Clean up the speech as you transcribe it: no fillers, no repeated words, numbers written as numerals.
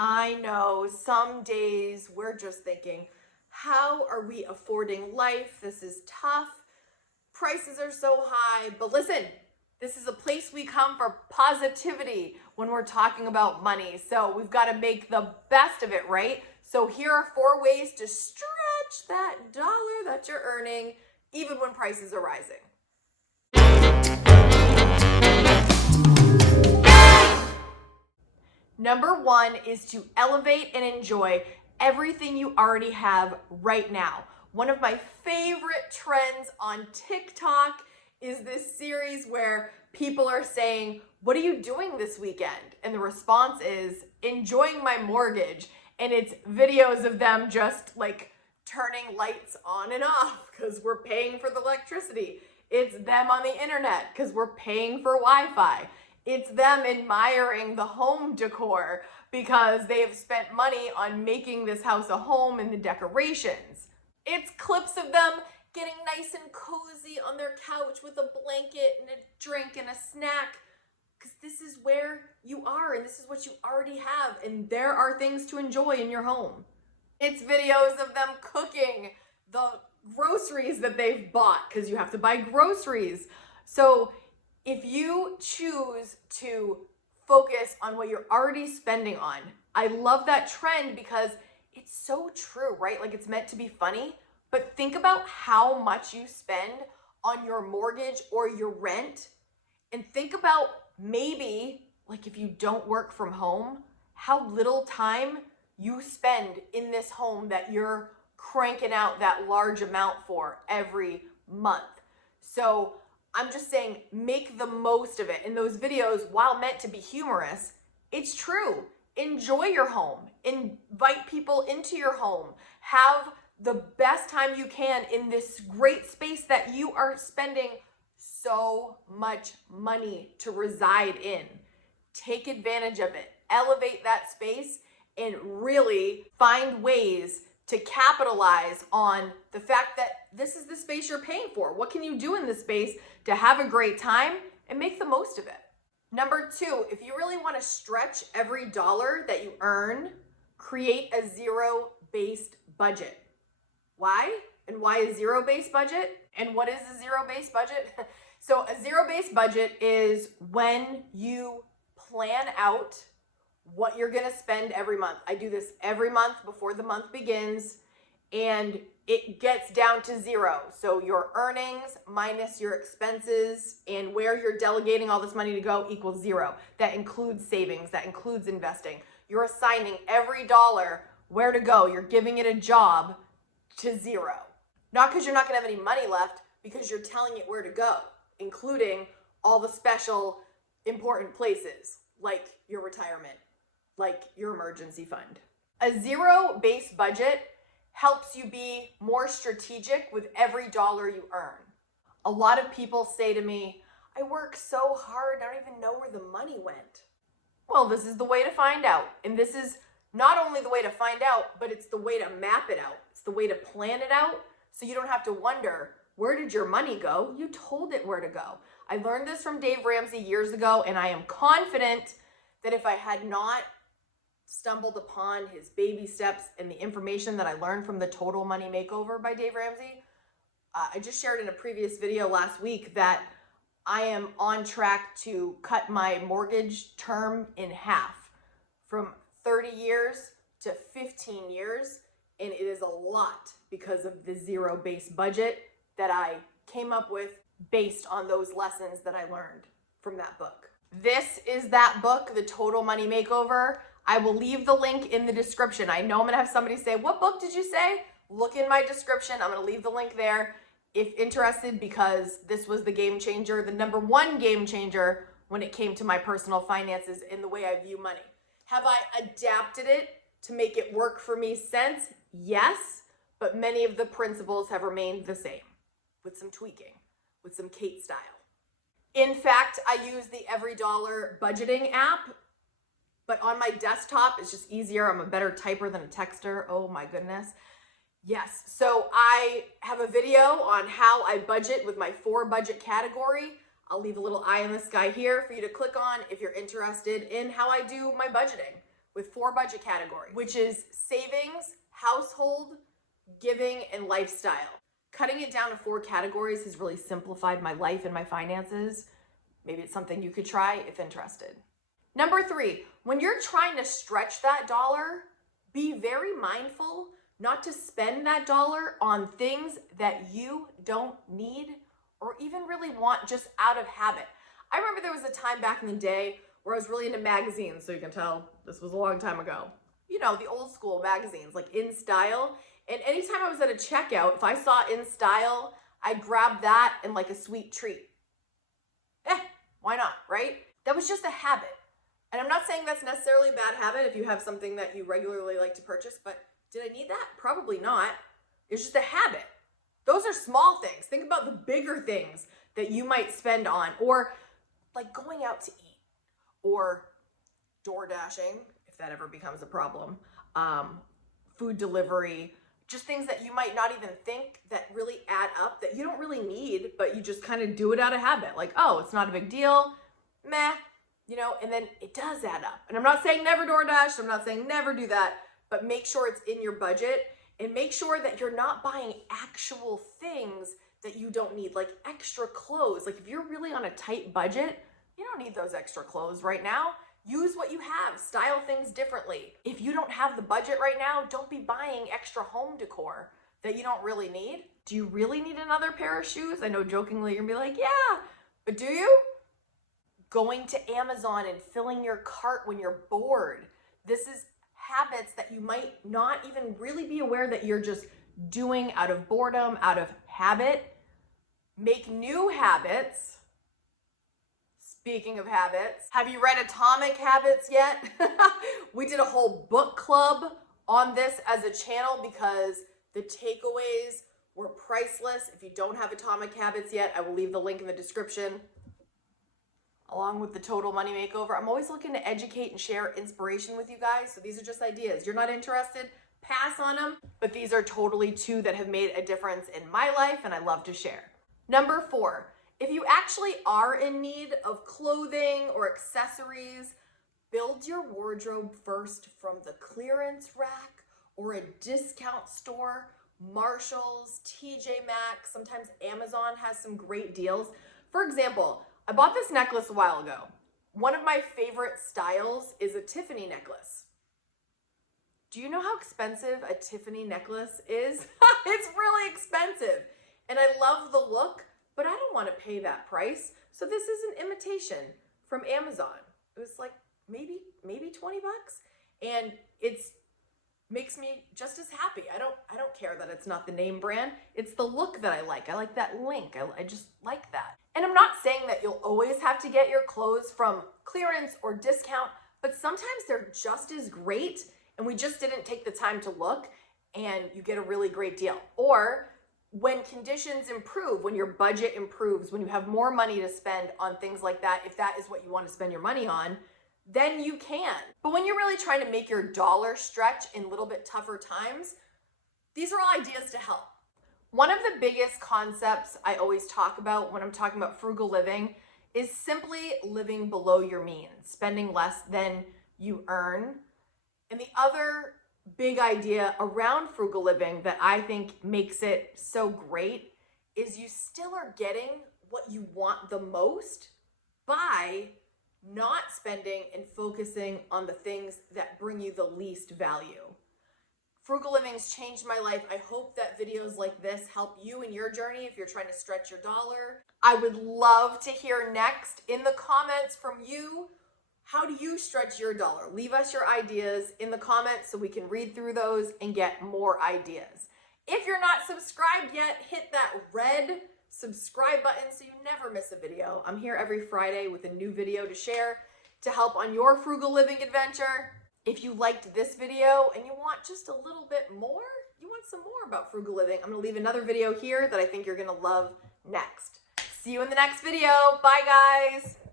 I know some days we're just thinking, how are we affording life? This is tough. Prices are so high. But listen, this is a place we come for positivity when we're talking about money. So we've got to make the best of it, right? So here are 4 ways to stretch that dollar that you're earning, even when prices are rising. Number 1 is to elevate and enjoy everything you already have right now. One of my favorite trends on TikTok is this series where people are saying, "What are you doing this weekend?" And the response is, "Enjoying my mortgage." And it's videos of them just like turning lights on and off because we're paying for the electricity. It's them on the internet because we're paying for Wi-Fi. It's them admiring the home decor because they have spent money on making this house a home and the decorations. It's clips of them getting nice and cozy on their couch with a blanket and a drink and a snack, because this is where you are and this is what you already have, and there are things to enjoy in your home. It's videos of them cooking the groceries that they've bought, because you have to buy groceries. So if you choose to focus on what you're already spending on, I love that trend because it's so true, right? Like, it's meant to be funny, but think about how much you spend on your mortgage or your rent, and think about maybe, like, if you don't work from home, how little time you spend in this home that you're cranking out that large amount for every month. So I'm just saying, make the most of it. And those videos, while meant to be humorous, it's true. Enjoy your home. Invite people into your home. Have the best time you can in this great space that you are spending so much money to reside in. Take advantage of it. Elevate that space and really find ways to capitalize on the fact that this is the space you're paying for. What can you do in this space to have a great time and make the most of it? Number 2, if you really want to stretch every dollar that you earn, create a zero-based budget. Why? And why a zero-based budget? And what is a zero-based budget? So a zero-based budget is when you plan out what you're gonna spend every month. I do this every month before the month begins, and it gets down to 0. So your earnings minus your expenses and where you're delegating all this money to go equals 0. That includes savings, that includes investing. You're assigning every dollar where to go. You're giving it a job to 0. Not because you're not gonna have any money left, because you're telling it where to go, including all the special important places like your retirement, like your emergency fund. A zero-based budget helps you be more strategic with every dollar you earn. A lot of people say to me, "I work so hard, I don't even know where the money went." Well, this is the way to find out. And this is not only the way to find out, but it's the way to map it out. It's the way to plan it out so you don't have to wonder, where did your money go? You told it where to go. I learned this from Dave Ramsey years ago, and I am confident that if I had not stumbled upon his baby steps and the information that I learned from the Total Money Makeover by Dave Ramsey, I just shared in a previous video last week that I am on track to cut my mortgage term in half from 30 years to 15 years. And it is a lot because of the zero-based budget that I came up with based on those lessons that I learned from that book. This is that book, The Total Money Makeover. I will leave the link in the description. I know I'm gonna have somebody say, "What book did you say?" Look in my description. I'm gonna leave the link there if interested, because this was the game changer, the number 1 game changer when it came to my personal finances and the way I view money. Have I adapted it to make it work for me since? Yes, but many of the principles have remained the same, with some tweaking, with some Kate style. In fact, I use the Every Dollar budgeting app, but on my desktop, it's just easier. I'm a better typer than a texter. Oh my goodness. Yes, so I have a video on how I budget with my 4 budget category. I'll leave a little eye in the sky here for you to click on if you're interested in how I do my budgeting. with 4 budget categories, which is savings, household, giving, and lifestyle. Cutting it down to 4 categories has really simplified my life and my finances. Maybe it's something you could try if interested. Number 3, when you're trying to stretch that dollar, be very mindful not to spend that dollar on things that you don't need or even really want just out of habit. I remember there was a time back in the day where I was really into magazines, so you can tell this was a long time ago. You know, the old school magazines, like In Style. And anytime I was at a checkout, if I saw In Style, I'd grab that and like a sweet treat. Why not, right? That was just a habit. And I'm not saying that's necessarily a bad habit if you have something that you regularly like to purchase, but did I need that? Probably not. It's just a habit. Those are small things. Think about the bigger things that you might spend on, or like going out to eat, or door dashing, if that ever becomes a problem, food delivery, just things that you might not even think that really add up, that you don't really need, but you just kind of do it out of habit. Like, oh, it's not a big deal, meh, you know, and then it does add up. And I'm not saying never DoorDash, I'm not saying never do that, but make sure it's in your budget and make sure that you're not buying actual things that you don't need, like extra clothes. Like if you're really on a tight budget, you don't need those extra clothes right now. Use what you have, style things differently. If you don't have the budget right now, don't be buying extra home decor that you don't really need. Do you really need another pair of shoes? I know jokingly you're gonna be like, yeah, but do you? Going to Amazon and filling your cart when you're bored. This is habits that you might not even really be aware that you're just doing out of boredom, out of habit. Make new habits. Speaking of habits, have you read Atomic Habits yet? We did a whole book club on this as a channel because the takeaways were priceless. If you don't have Atomic Habits yet, I will leave the link in the description along with the Total Money Makeover. I'm always looking to educate and share inspiration with you guys. So these are just ideas. You're not interested, pass on them. But these are totally 2 that have made a difference in my life and I love to share. Number 4, if you actually are in need of clothing or accessories, build your wardrobe first from the clearance rack or a discount store, Marshalls, TJ Maxx, sometimes Amazon has some great deals. For example, I bought this necklace a while ago. One of my favorite styles is a Tiffany necklace. Do you know how expensive a Tiffany necklace is? It's really expensive. And I love the look, but I don't want to pay that price. So this is an imitation from Amazon. It was like maybe 20 bucks. And it's makes me just as happy. I don't care that it's not the name brand. It's the look that I like. I like that link. I just like that. And I'm not saying that you'll always have to get your clothes from clearance or discount, but sometimes they're just as great and we just didn't take the time to look and you get a really great deal. Or when conditions improve, when your budget improves, when you have more money to spend on things like that, if that is what you want to spend your money on, then you can. But when you're really trying to make your dollar stretch in a little bit tougher times, these are all ideas to help. One of the biggest concepts I always talk about when I'm talking about frugal living is simply living below your means, spending less than you earn. And the other big idea around frugal living that I think makes it so great is you still are getting what you want the most by not spending and focusing on the things that bring you the least value. Frugal living's changed my life. I hope that videos like this help you in your journey if you're trying to stretch your dollar. I would love to hear next in the comments from you. How do you stretch your dollar? Leave us your ideas in the comments so we can read through those and get more ideas. If you're not subscribed yet, hit that red subscribe button so you never miss a video. I'm here every Friday with a new video to share to help on your frugal living adventure. If you liked this video and you want just a little bit more, you want some more about frugal living, I'm gonna leave another video here that I think you're gonna love next. See you in the next video. Bye guys.